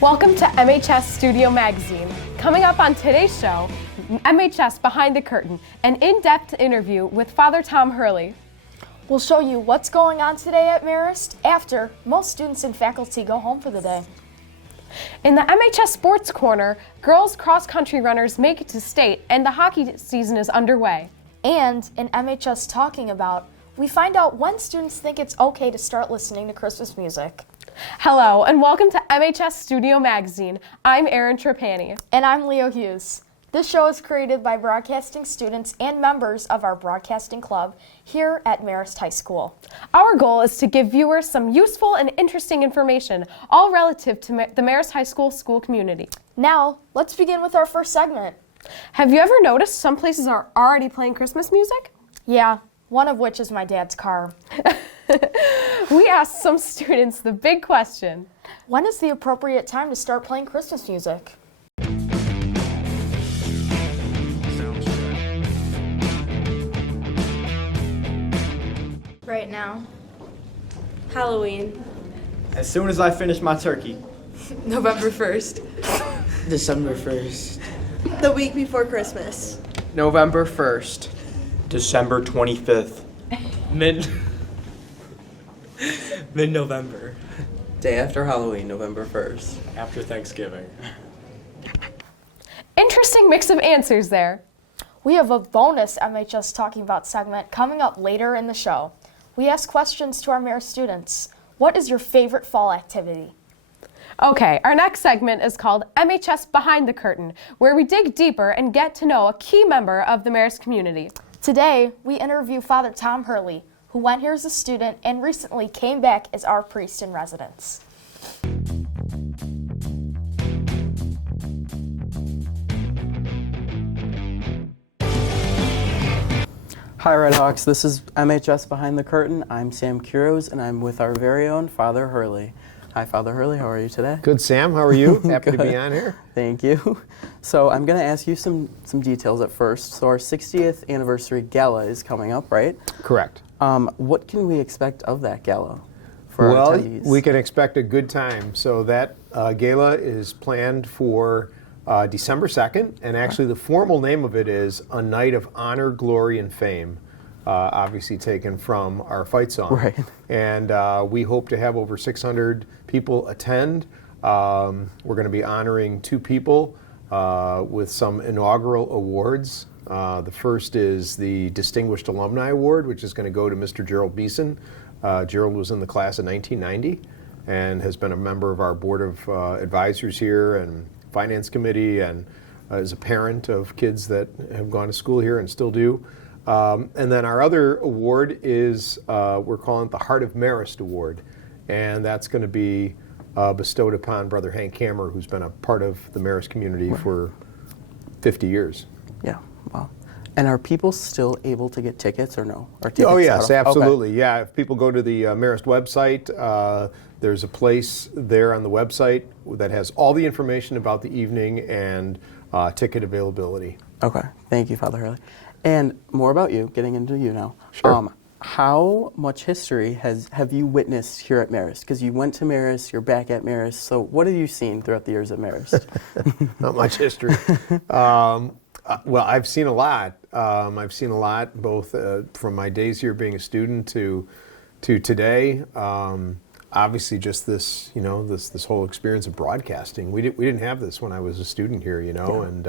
Welcome to MHS Studio Magazine. Coming up on today's show, MHS Behind the Curtain, an in-depth interview with Father Tom Hurley. We'll show you what's going on today at Marist after most students and faculty go home for the day. In the MHS Sports Corner, girls cross-country runners make it to state and the hockey season is underway. And in MHS Talking About, we find out when students think it's okay to start listening to Christmas music. Hello, and welcome to MHS Studio Magazine. I'm Erin Trapani. And I'm Leo Hughes. This show is created by broadcasting students and members of our broadcasting club here at Marist High School. Our goal is to give viewers some useful and interesting information, all relative to the Marist High School school community. Now, let's begin with our first segment. Have you ever noticed some places are already playing Christmas music? Yeah, one of which is my dad's car. We asked some students the big question. When is the appropriate time to start playing Christmas music? Right now. Halloween. As soon as I finish my turkey. November 1st. December 1st. The week before Christmas. November 1st. December 25th. Mid-November. Day after Halloween, November 1st. After Thanksgiving. Interesting mix of answers there. We have a bonus MHS Talking About segment coming up later in the show. We ask questions to our Marist students. What is your favorite fall activity? Okay, our next segment is called MHS Behind the Curtain, where we dig deeper and get to know a key member of the Marist community. Today, we interview Father Tom Hurley, who went here as a student and recently came back as our priest in residence. Hi Redhawks, this is MHS Behind the Curtain. I'm Sam Kuros and I'm with our very own Father Hurley. Hi Father Hurley, how are you today? Good, Sam. How are you? Happy to be on here. Thank you. So I'm going to ask you some details at first. So our 60th anniversary gala is coming up, right? Correct. What can we expect of that gala for our attendees? We can expect a good time. So that gala is planned for December 2nd, and actually the formal name of it is A Night of Honor, Glory, and Fame, obviously taken from our fight song. Right. And we hope to have over 600 people attend. We're going to be honoring two people with some inaugural awards. The first is the Distinguished Alumni Award, which is going to go to Mr. Gerald Beeson. Gerald was in the class of 1990 and has been a member of our board of advisors here and finance committee, and is a parent of kids that have gone to school here and still do. And then our other award is, we're calling it the Heart of Marist Award, and that's going to be bestowed upon Brother Hank Hammer, who's been a part of the Marist community for 50 years. Yeah, wow. And are people still able to get tickets or no? Oh yes, absolutely. Okay. Yeah, if people go to the Marist website, there's a place there on the website that has all the information about the evening and ticket availability. Okay, thank you, Father Hurley. And more about you, getting into you now. Sure. How much history have you witnessed here at Marist? Because you went to Marist, you're back at Marist, so what have you seen throughout the years at Marist? Not much history. Well, I've seen a lot. I've seen a lot, both from my days here being a student to today. Obviously, just this, this whole experience of broadcasting. We didn't have this when I was a student here, Yeah. and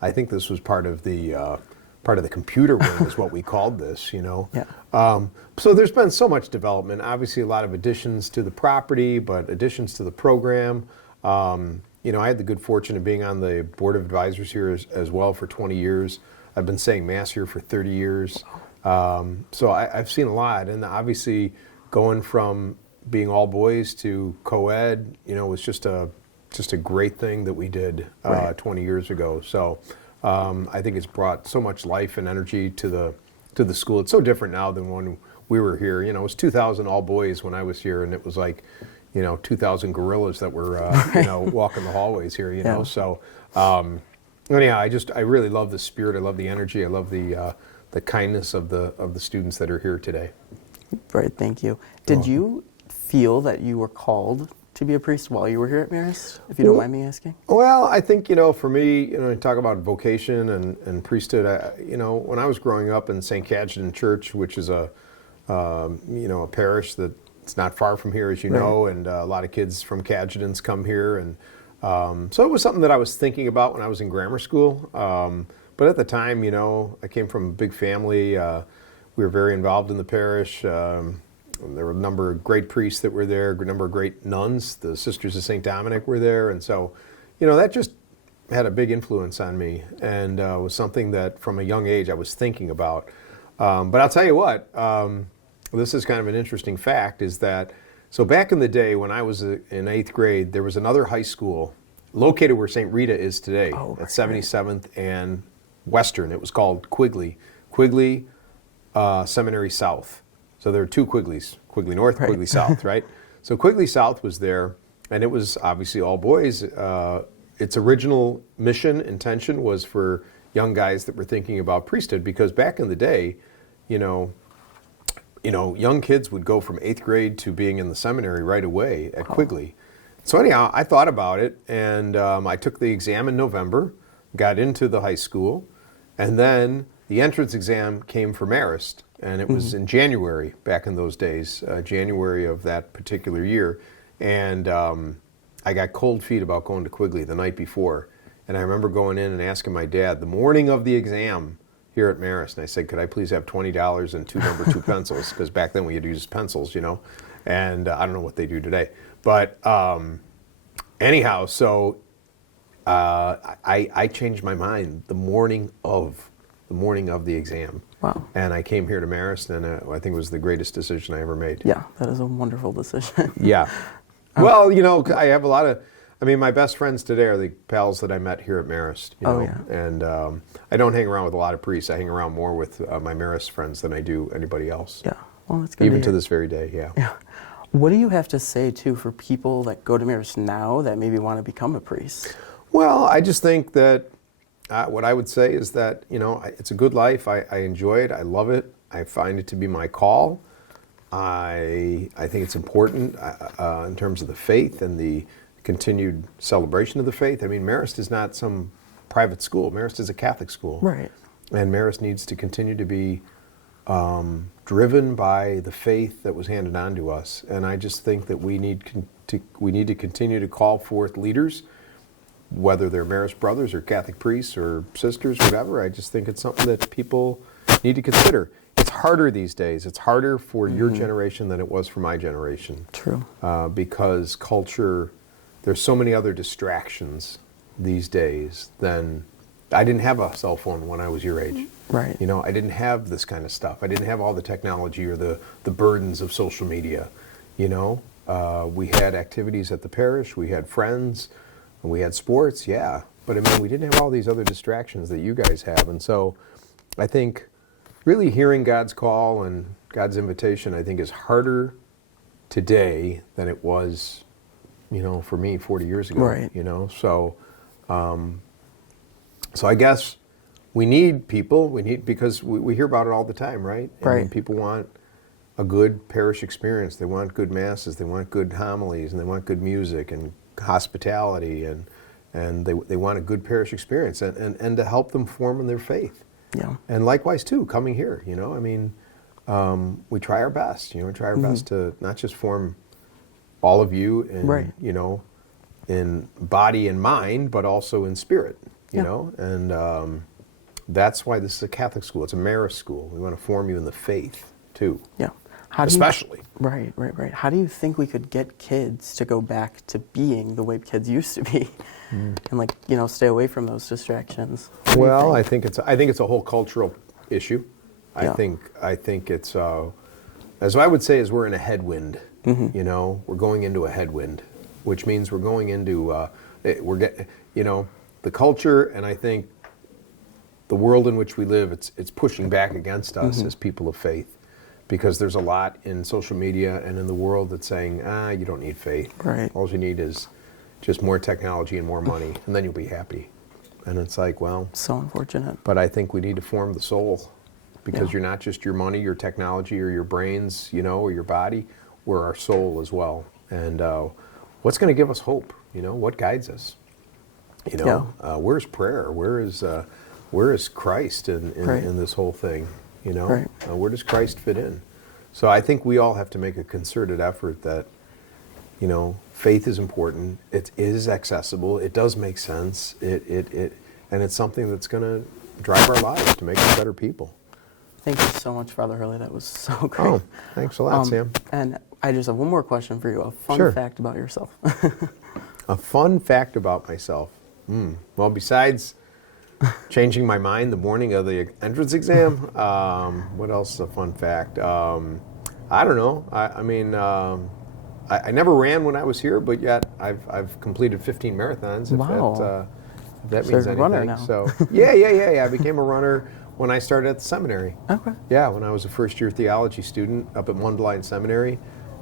I think this was part of the computer wing, is what we called this, Yeah. So there's been so much development. Obviously, a lot of additions to the property, but additions to the program. I had the good fortune of being on the board of advisors here as well for 20 years. I've been saying Mass here for 30 years. So I've seen a lot. And obviously going from being all boys to co-ed, was just a great thing that we did 20 years ago. So I think it's brought so much life and energy to the school. It's so different now than when we were here. It was 2,000 all boys when I was here, and it was like, 2,000 gorillas that were, walking the hallways here, Yeah. So, anyhow, I really love the spirit. I love the energy. I love the kindness of the students that are here today. Right, thank you. Did you feel that you were called to be a priest while you were here at Marist, if you don't mind me asking? Well, I think, for me, you talk about vocation and priesthood, when I was growing up in St. Cajetan Church, which is a parish that's not far from here, as you know, and a lot of kids from Cajetans come here. And so it was something that I was thinking about when I was in grammar school. But at the time, I came from a big family. We were very involved in the parish. There were a number of great priests that were there, a number of great nuns. The Sisters of St. Dominic were there. And so, that just had a big influence on me and was something that from a young age I was thinking about. But I'll tell you what, this is kind of an interesting fact, is that, so back in the day when I was in 8th grade, there was another high school located where St. Rita is today, at 77th and Western. It was called Quigley Seminary South. So there were two Quigleys, Quigley North, Quigley South, right? So Quigley South was there, and it was obviously all boys. Its original mission, intention was for young guys that were thinking about priesthood, because back in the day, young kids would go from 8th grade to being in the seminary right away at Quigley. So anyhow, I thought about it, and I took the exam in November, got into the high school, and then the entrance exam came for Marist, and it was in January back in those days, January of that particular year. And I got cold feet about going to Quigley the night before. And I remember going in and asking my dad the morning of the exam here at Marist, and I said, could I please have $20 and two number 2 pencils? Because back then we had to use pencils, and I don't know what they do today. But anyhow, so I changed my mind the morning of the exam. Wow. And I came here to Marist, and I think it was the greatest decision I ever made. Yeah, that is a wonderful decision. Yeah. Well, I have a lot of, my best friends today are the pals that I met here at Marist. And I don't hang around with a lot of priests. I hang around more with my Marist friends than I do anybody else. Yeah, well, that's good. Even to this very day, yeah. Yeah. What do you have to say, too, for people that go to Marist now that maybe want to become a priest? Well, I just think that what I would say is that, it's a good life. I enjoy it. I love it. I find it to be my call. I think it's important in terms of the faith and the continued celebration of the faith. Marist is not some private school. Marist is a Catholic school. Right. And Marist needs to continue to be driven by the faith that was handed on to us. And I just think that we need to continue to call forth leaders, whether they're Marist brothers or Catholic priests or sisters, whatever. I just think it's something that people need to consider. It's harder these days. It's harder for your generation than it was for my generation. True. Because culture, there's so many other distractions these days than, I didn't have a cell phone when I was your age. Right. I didn't have this kind of stuff. I didn't have all the technology or the burdens of social media. We had activities at the parish, we had friends, we had sports, yeah. But we didn't have all these other distractions that you guys have. And so I think really hearing God's call and God's invitation, I think, is harder today than it was, for me 40 years ago. Right. So I guess we need people. Because we hear about it all the time, right? Right. People want a good parish experience. They want good masses. They want good homilies, and they want good music and hospitality, and they want a good parish experience, and to help them form in their faith. Yeah. And likewise too, coming here, we try our best. We try our best to not just form all of you in in body and mind, but also in spirit. And that's why this is a Catholic school. It's a Marist school. We want to form you in the faith too. Yeah. Especially. Right. How do you think we could get kids to go back to being the way kids used to be, and stay away from those distractions? Well, I think it's a whole cultural issue. I think it's as I would say is we're in a headwind. We're going into a headwind, which means we're going into the culture, and I think the world in which we live. It's pushing back against us as people of faith. Because there's a lot in social media and in the world that's saying, you don't need faith. Right. All you need is just more technology and more money, and then you'll be happy. And it's like, well... So unfortunate. But I think we need to form the soul, because you're not just your money, your technology, or your brains, or your body. We're our soul as well. And what's going to give us hope? What guides us? Where's prayer? Where is Christ in this whole thing? Where does Christ fit in? So I think we all have to make a concerted effort that, faith is important. It is accessible. It does make sense. And it's something that's going to drive our lives to make us better people. Thank you so much, Father Hurley. That was so great. Oh, thanks a lot, Sam. And I just have one more question for you. A fun Sure. fact about yourself. A fun fact about myself. Well, besides changing my mind the morning of the entrance exam, what else is a fun fact? I don't know. I never ran when I was here, but yet I've completed 15 marathons. Wow. If that So means you're a anything. runner now. So yeah. I became a runner when I started at the seminary. Okay. Yeah, when I was a first-year theology student up at Mundelein Seminary,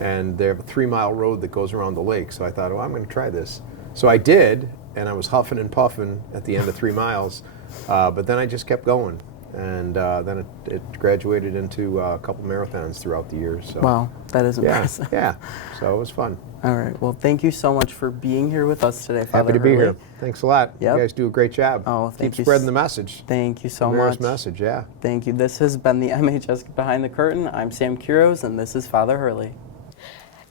and they have a 3-mile road that goes around the lake. So I thought, I'm going to try this. So I did, and I was huffing and puffing at the end of 3 miles, but then I just kept going, and then it graduated into a couple marathons throughout the years. So. Wow, that is impressive. Yeah. So it was fun. All right. Well, thank you so much for being here with us today, Father Happy to be Hurley. here. Thanks a lot. Yep. You guys do a great job. Oh, thank Keep you. spreading the message. Thank you so The mayor's much. message, yeah. Thank you. This has been the MHS Behind the Curtain. I'm Sam Kuros, and this is Father Hurley.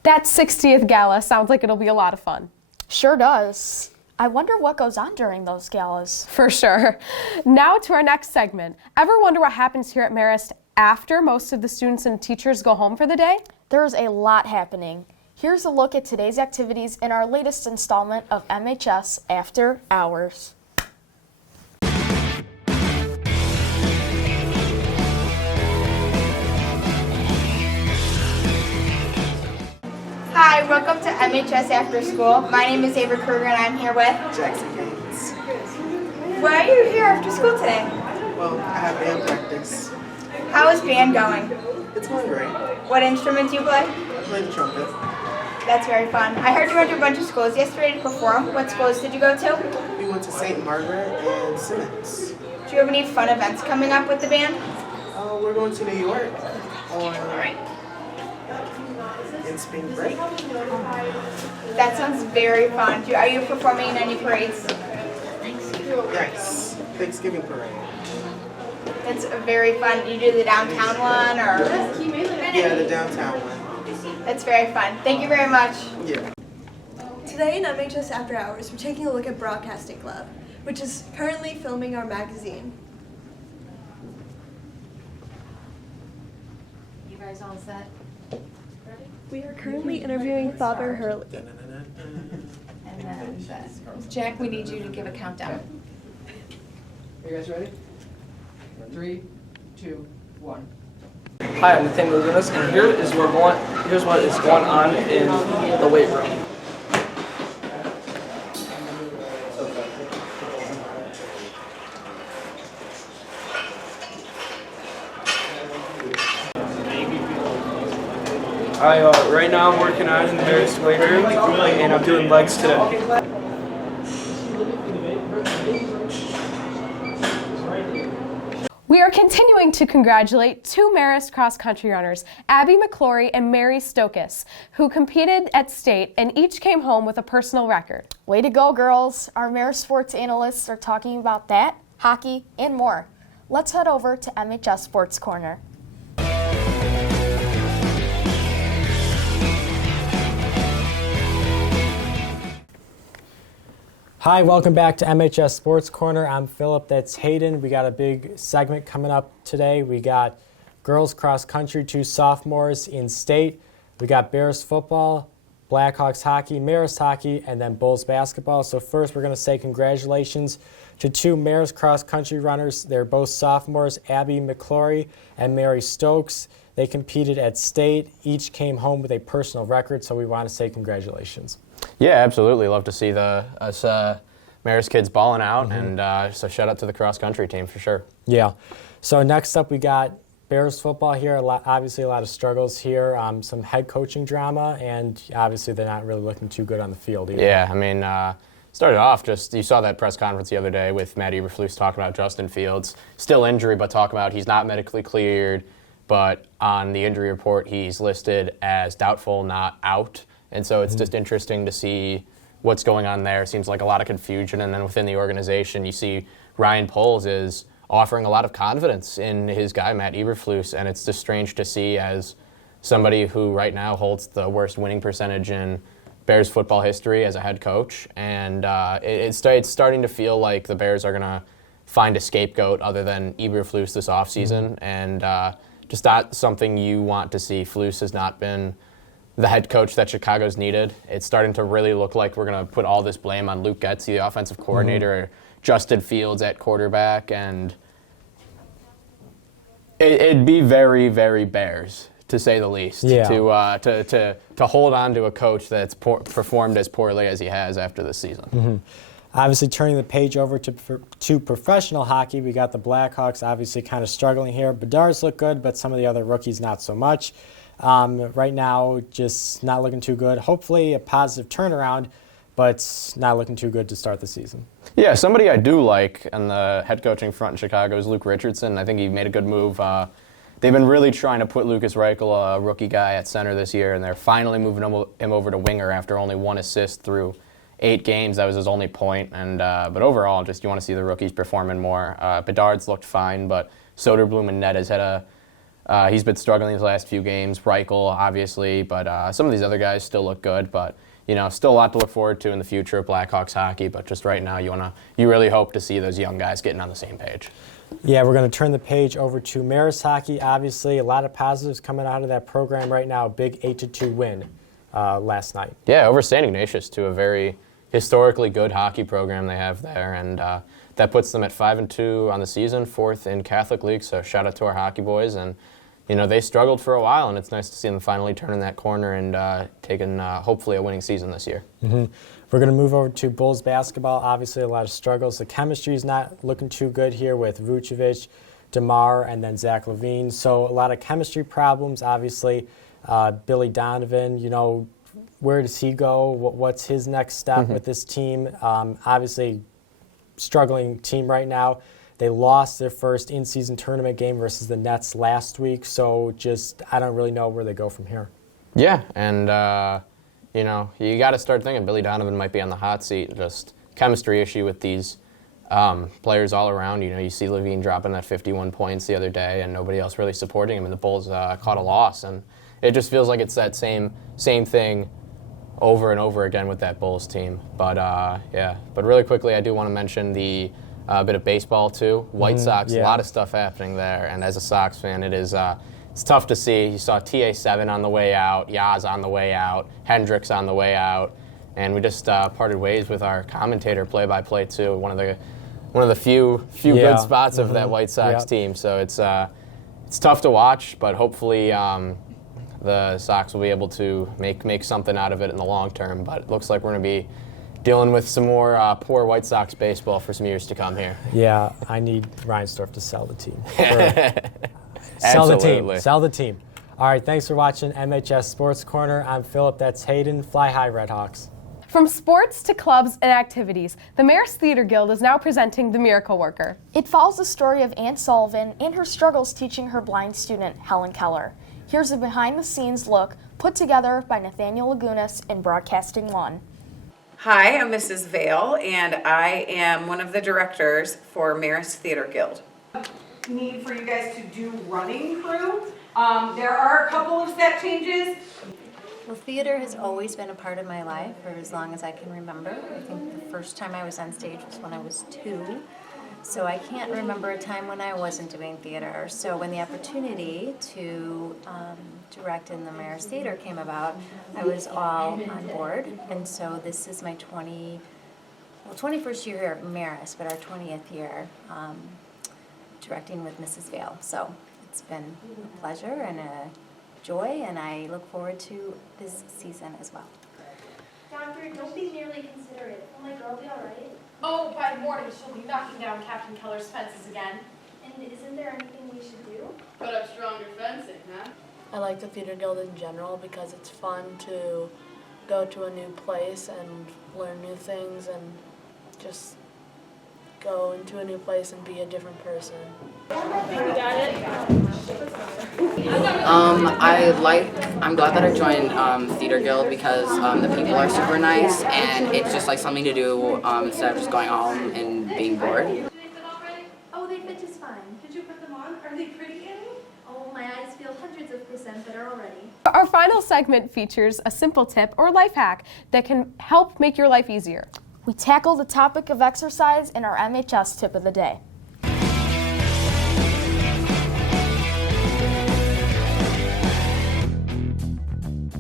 That 60th gala sounds like it'll be a lot of fun. Sure does. I wonder what goes on during those galas. For sure. Now to our next segment. Ever wonder what happens here at Marist after most of the students and teachers go home for the day? There's a lot happening. Here's a look at today's activities in our latest installment of MHS After Hours. Hi, welcome to MHS After School. My name is Ava Kruger and I'm here with Jackson Gaines. Why are you here after school today? Well, I have band practice. How is band going? It's going great. What instrument do you play? I play the trumpet. That's very fun. I heard you went to a bunch of schools yesterday to perform. What schools did you go to? We went to St. Margaret and Simmons. Do you have any fun events coming up with the band? We're going to New York in spring break. That sounds very fun. Are you performing in any parades? Yes, Thanksgiving parade. That's very fun. Do you do the downtown one or? Yeah, the downtown one. That's very fun. Thank you very much. Yeah. Today in MHS After Hours, we're taking a look at Broadcasting Club, which is currently filming our magazine. You guys all set? We are currently interviewing Father Hurley. And then, Jack, we need you to give a countdown. Are you guys ready? 3, 2, 1. Hi, I'm Nathaniel Lugonis, and here's what is going on in the weight room. Right now I'm working on in the Marist weight room, and I'm doing legs today. We are continuing to congratulate 2 Marist cross-country runners, Abby McClory and Mary Stokas, who competed at state and each came home with a personal record. Way to go, girls. Our Marist sports analysts are talking about that, hockey, and more. Let's head over to MHS Sports Corner. Hi, welcome back to MHS Sports Corner. I'm Philip, that's Hayden. We got a big segment coming up today. We got girls cross country, 2 sophomores in state. We got Bears football, Blackhawks hockey, Marist hockey, and then Bulls basketball. So first we're going to say congratulations to 2 Marist cross country runners. They're both sophomores, Abby McClory and Mary Stokes. They competed at state. Each came home with a personal record, so we want to say congratulations. Yeah, absolutely. Love to see us Marist kids balling out, and so shout out to the cross-country team for sure. Yeah. So next up we got Bears football here. Obviously a lot of struggles here, some head coaching drama, and obviously they're not really looking too good on the field either. Yeah, I mean, started off you saw that press conference the other day with Matt Eberflus talking about Justin Fields. Still injury, but talking about he's not medically cleared, but on the injury report he's listed as doubtful, not out. And so it's just interesting to see what's going on there. Seems like a lot of confusion. And then within the organization, you see Ryan Poles is offering a lot of confidence in his guy, Matt Eberflus. And it's just strange to see as somebody who right now holds the worst winning percentage in Bears football history as a head coach. And it's starting to feel like the Bears are going to find a scapegoat other than Eberflus this offseason. And just not something you want to see. Flus has not been the head coach that Chicago's needed. It's starting to really look like we're going to put all this blame on Luke Getsy, the offensive coordinator, or Justin Fields at quarterback. And it'd be very, very Bears, to say the least, to hold on to a coach that's performed as poorly as he has after this season. Obviously, turning the page over to professional hockey, we got the Blackhawks obviously kind of struggling here. Bedard's look good, but some of the other rookies not so much. Right now, just not looking too good. Hopefully a positive turnaround, but not looking too good to start the season. Yeah, somebody I do like on the head coaching front in Chicago is Luke Richardson. I think he made a good move. They've been really trying to put Lucas Reichel, a rookie guy, at center this year, and they're finally moving him over to winger after only 1 assist through 8 games. That was his only point. And but overall, just you want to see the rookies performing more. Bedard's looked fine, but Soderblom and Ned has had he's been struggling these last few games. Reichel, obviously, but some of these other guys still look good. But still a lot to look forward to in the future of Blackhawks hockey. But just right now, you really hope to see those young guys getting on the same page. Yeah, we're going to turn the page over to Marist hockey. Obviously, a lot of positives coming out of that program right now. A big 8-2 win last night. Yeah, over St. Ignatius, to a very historically good hockey program they have there, and that puts them at 5-2 on the season, 4th in Catholic League. So shout out to our hockey boys, and they struggled for a while, and it's nice to see them finally turning that corner and taking hopefully a winning season this year. We're going to move over to Bulls basketball. Obviously, a lot of struggles. The chemistry is not looking too good here with Vucevic, DeMar, and then Zach LaVine. So a lot of chemistry problems. Obviously, Billy Donovan, where does he go? What's his next step with this team? Obviously, struggling team right now. They lost their first in-season tournament game versus the Nets last week. So I don't really know where they go from here. Yeah, and you got to start thinking Billy Donovan might be on the hot seat. Just chemistry issue with these players all around. You see LaVine dropping that 51 points the other day, and nobody else really supporting him. And the Bulls caught a loss, and it just feels like it's that same thing over and over again with that Bulls team. But But really quickly, I do want to mention the bit of baseball too. White Sox, a lot of stuff happening there. And as a Sox fan, it is. It's tough to see. You saw TA7 on the way out, Yaz on the way out, Hendricks on the way out, and we just parted ways with our commentator play-by-play too. One of the few good spots of that White Sox team. So it's tough to watch, but hopefully the Sox will be able to make something out of it in the long term. But it looks like we're going to be dealing with some more poor White Sox baseball for some years to come here. Yeah, I need Reinsdorf to sell the team. Sell the team. All right, thanks for watching MHS Sports Corner. I'm Philip, that's Hayden. Fly high, Redhawks. From sports to clubs and activities, the Marist Theater Guild is now presenting The Miracle Worker. It follows the story of Anne Sullivan and her struggles teaching her blind student, Helen Keller. Here's a behind-the-scenes look put together by Nathaniel Lagunas in Broadcasting One. Hi, I'm Mrs. Vale, and I am one of the directors for Marist Theater Guild. Need for you guys to do running crew. There are a couple of set changes. Well, theater has always been a part of my life for as long as I can remember. I think the first time I was on stage was when I was 2. So I can't remember a time when I wasn't doing theater. So when the opportunity to direct in the Marist Theater came about, I was all on board. And so this is my 21st year here at Marist, but our 20th year directing with Mrs. Vale. So it's been a pleasure and a joy, and I look forward to this season as well. Doctor, don't be nearly considerate. Will my girl be all right? Oh, by morning she'll be knocking down Captain Keller's fences again. And isn't there anything we should do? Put up stronger fencing, huh? I like the Theater Guild in general because it's fun to go to a new place and learn new things and just go into a new place and be a different person. We got it. I like I'm glad that I joined Theater Guild because the people are super nice and it's just like something to do instead of just going home and being bored. Do they fit all right? Oh, they fit just fine. Did you put them on? Are they pretty, Annie? Oh, my eyes feel hundreds of % better already. Our final segment features a simple tip or life hack that can help make your life easier. We tackle the topic of exercise in our MHS tip of the day.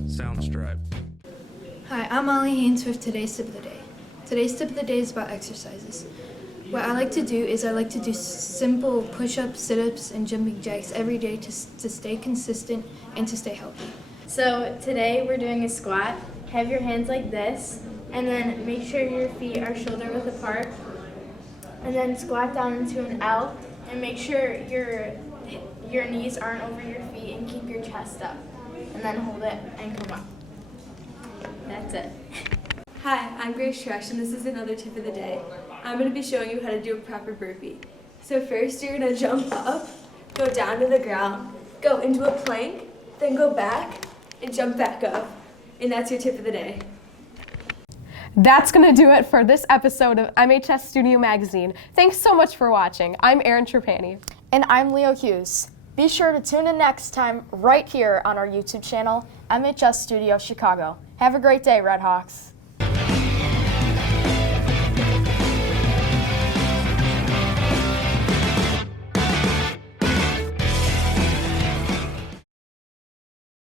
Soundstripe. Hi, I'm Molly Haynes with today's tip of the day. Today's tip of the day is about exercises. What I like to do is I like to do simple push-ups, sit-ups, and jumping jacks every day to stay consistent and to stay healthy. So today we're doing a squat. Have your hands like this, and then make sure your feet are shoulder width apart. And then squat down into an L, and make sure your knees aren't over your feet, and keep your chest up. And then hold it and come up. That's it. Hi, I'm Grace Trush, and this is another tip of the day. I'm going to be showing you how to do a proper burpee. So first you're going to jump up, go down to the ground, go into a plank, then go back and jump back up. And that's your tip of the day. That's going to do it for this episode of MHS Studio Magazine. Thanks so much for watching. I'm Erin Trapani. And I'm Leo Hughes. Be sure to tune in next time right here on our YouTube channel, MHS Studio Chicago. Have a great day, Redhawks.